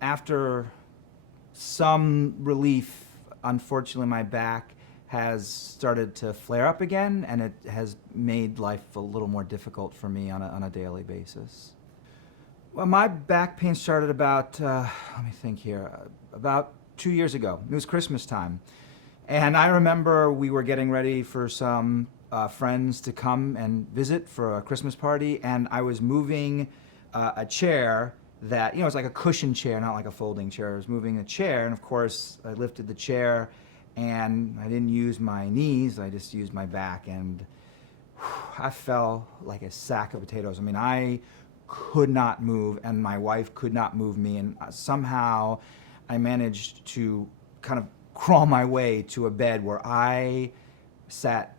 After some relief, unfortunately, my back has started to flare up again, and it has made life a little more difficult for me on a daily basis. Well, my back pain started about, let me think here, about 2 years ago. It was Christmas time. And I remember we were getting ready for some friends to come and visit for a Christmas party, and I was moving a chair that, it's like a cushion chair, not like a folding chair. I was moving a chair, and of course, I lifted the chair, and I didn't use my knees, I just used my back, and I fell like a sack of potatoes. I mean, I could not move, and my wife could not move me, and somehow I managed to kind of crawl my way to a bed where I sat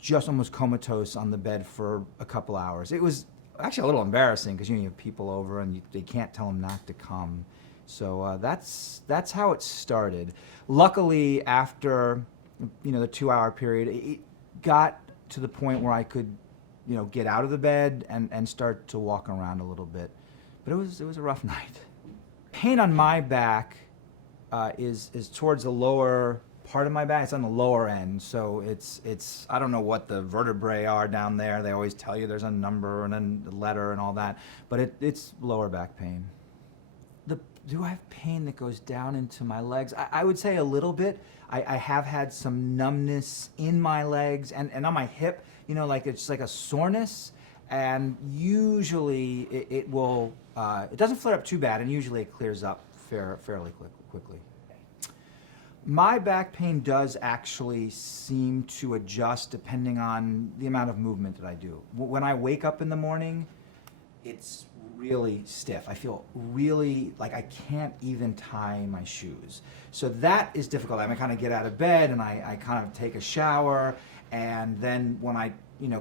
just almost comatose on the bed for a couple hours. It was actually a little embarrassing because you have people over and they can't tell them not to come. So that's how it started. Luckily, after the 2-hour period, it got to the point where I could get out of the bed and start to walk around a little bit. But it was a rough night. Pain on my back is towards the lower part of my back. It's on the lower end, so it's I don't know what the vertebrae are down there. They always tell you there's a number and a letter and all that, but it's lower back pain. Do I have pain that goes down into my legs? I would say a little bit. I have had some numbness in my legs and on my hip, like it's like a soreness, and usually it will, it doesn't flare up too bad, and usually it clears up fairly quickly. My back pain does actually seem to adjust depending on the amount of movement that I do. When I wake up in the morning, it's really stiff. I feel really like I can't even tie my shoes. So that is difficult. I kind of get out of bed and I kind of take a shower, and then when I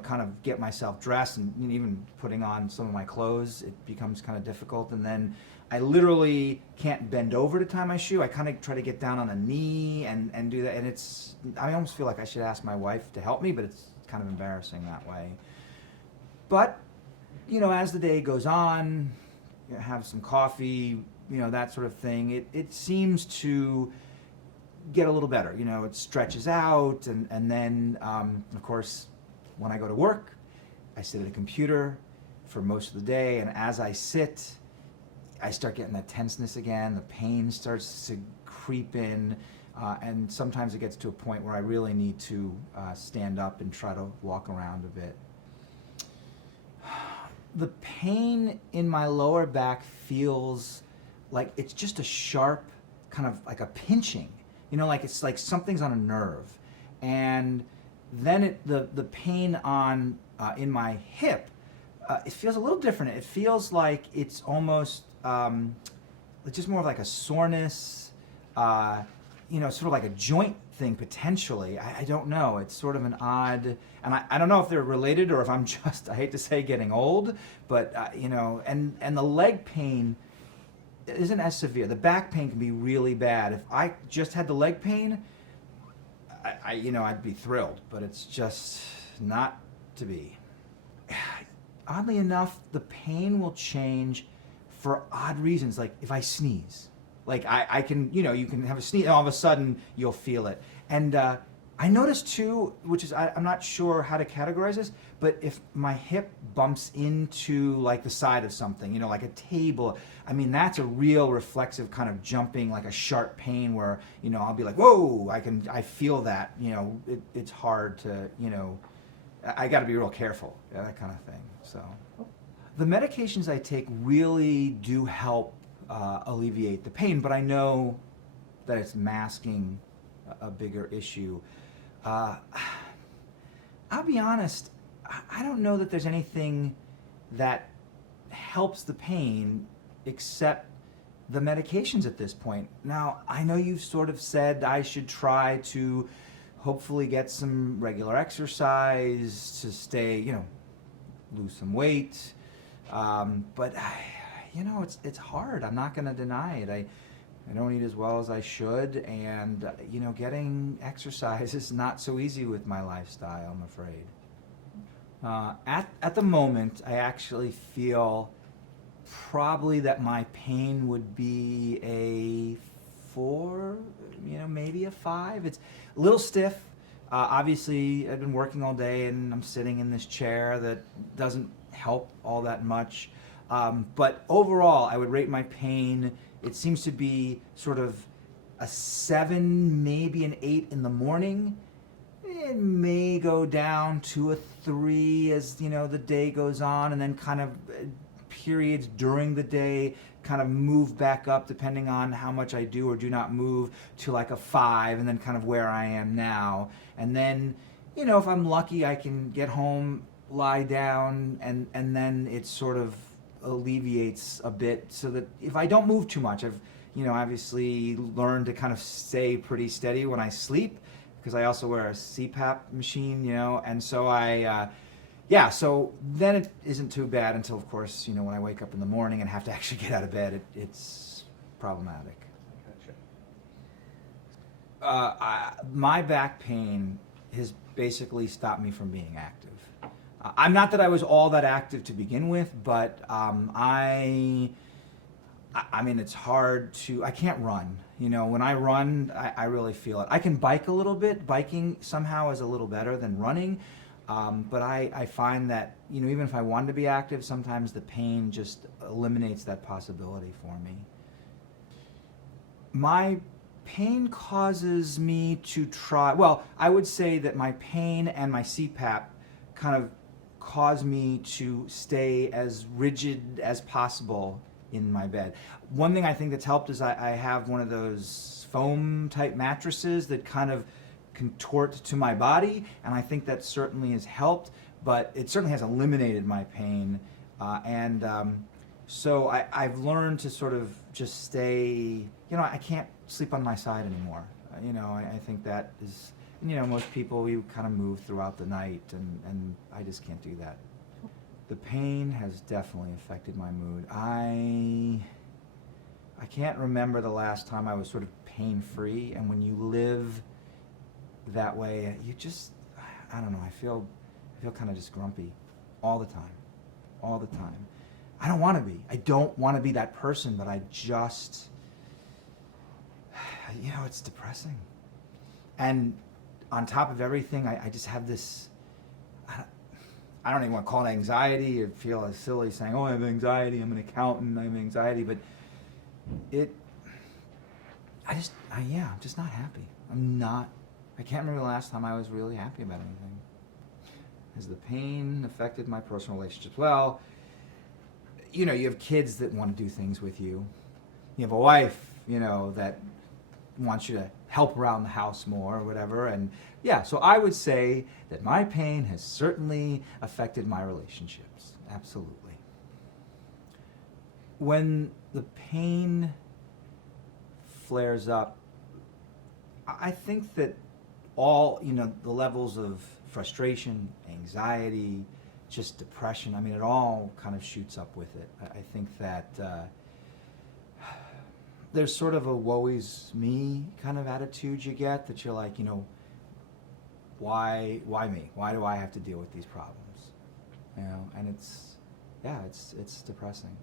kind of get myself dressed and even putting on some of my clothes, it becomes kind of difficult. And then I literally can't bend over to tie my shoe. I kind of try to get down on a knee and do that. And I almost feel like I should ask my wife to help me, but it's kind of embarrassing that way. But, as the day goes on, have some coffee, that sort of thing, it seems to get a little better. It stretches out, and then, of course, when I go to work, I sit at a computer for most of the day, and as I sit, I start getting that tenseness again, the pain starts to creep in, and sometimes it gets to a point where I really need to stand up and try to walk around a bit. The pain in my lower back feels like it's just a sharp, kind of like a pinching, like it's like something's on a nerve. And then the pain on in my hip, it feels a little different. It feels like it's almost it's just more of like a soreness, sort of like a joint thing potentially. I don't know. It's sort of an odd, and I don't know if they're related or if I'm just, I hate to say, getting old, but and the leg pain isn't as severe. The back pain can be really bad. If I just had the leg pain, I'd be thrilled, but it's just not to be. Oddly enough, the pain will change for odd reasons, like if I sneeze. Like I can, you can have a sneeze, and all of a sudden you'll feel it. And I noticed too, which is, I'm not sure how to categorize this, but if my hip bumps into like the side of something, like a table, I mean, that's a real reflexive kind of jumping, like a sharp pain where, I'll be like, whoa, I feel that, it's hard to, I gotta be real careful, that kind of thing, so. The medications I take really do help alleviate the pain, but I know that it's masking a bigger issue. I'll be honest, I don't know that there's anything that helps the pain except the medications at this point. Now, I know you've sort of said I should try to hopefully get some regular exercise to stay, lose some weight, but it's hard. I'm not going to deny it. I don't eat as well as I should, and getting exercise is not so easy with my lifestyle, I'm afraid. At the moment, I actually feel probably that my pain would be a 4, maybe a 5. It's a little stiff. Obviously, I've been working all day and I'm sitting in this chair that doesn't help all that much. But overall, I would rate my pain, it seems to be sort of a 7, maybe an 8 in the morning. It may go down to a 3 as the day goes on, and then kind of periods during the day kind of move back up depending on how much I do or do not move, to like a 5, and then kind of where I am now. And then, if I'm lucky, I can get home, lie down, and then it sort of alleviates a bit, so that if I don't move too much, I've obviously learned to kind of stay pretty steady when I sleep, because I also wear a CPAP machine, and so so then it isn't too bad until, of course, when I wake up in the morning and have to actually get out of bed, it's problematic. Gotcha. My back pain has basically stopped me from being active. I'm not that I was all that active to begin with, but I mean, it's hard to, I can't run. When I run, I really feel it. I can bike a little bit. Biking somehow is a little better than running. But I find that, even if I wanted to be active, sometimes the pain just eliminates that possibility for me. My pain causes me to try, well, I would say that my pain and my CPAP kind of cause me to stay as rigid as possible in my bed. One thing I think that's helped is I have one of those foam type mattresses that kind of contort to my body, and I think that certainly has helped, but it certainly has eliminated my pain. So I've learned to sort of just stay, I can't sleep on my side anymore. I think that is, most people, you kind of move throughout the night, and I just can't do that. The pain has definitely affected my mood. I can't remember the last time I was sort of pain-free, and when you live that way, you just, I don't know, I feel kind of just grumpy all the time. I don't want to be. I don't want to be that person, but I just, it's depressing. And on top of everything, I just have this, I don't even want to call it anxiety. It feels silly saying, oh, I have anxiety, I'm an accountant, I have anxiety, but I'm just not happy. I can't remember the last time I was really happy about anything. Has the pain affected my personal relationships? Well, you have kids that want to do things with you. You have a wife, that wants you to help around the house more or whatever. And so I would say that my pain has certainly affected my relationships. Absolutely. When the pain flares up, I think that all, the levels of frustration, anxiety, just depression, it all kind of shoots up with it. I think that there's sort of a woe is me kind of attitude you get, that you're like, why me? Why do I have to deal with these problems? And it's depressing.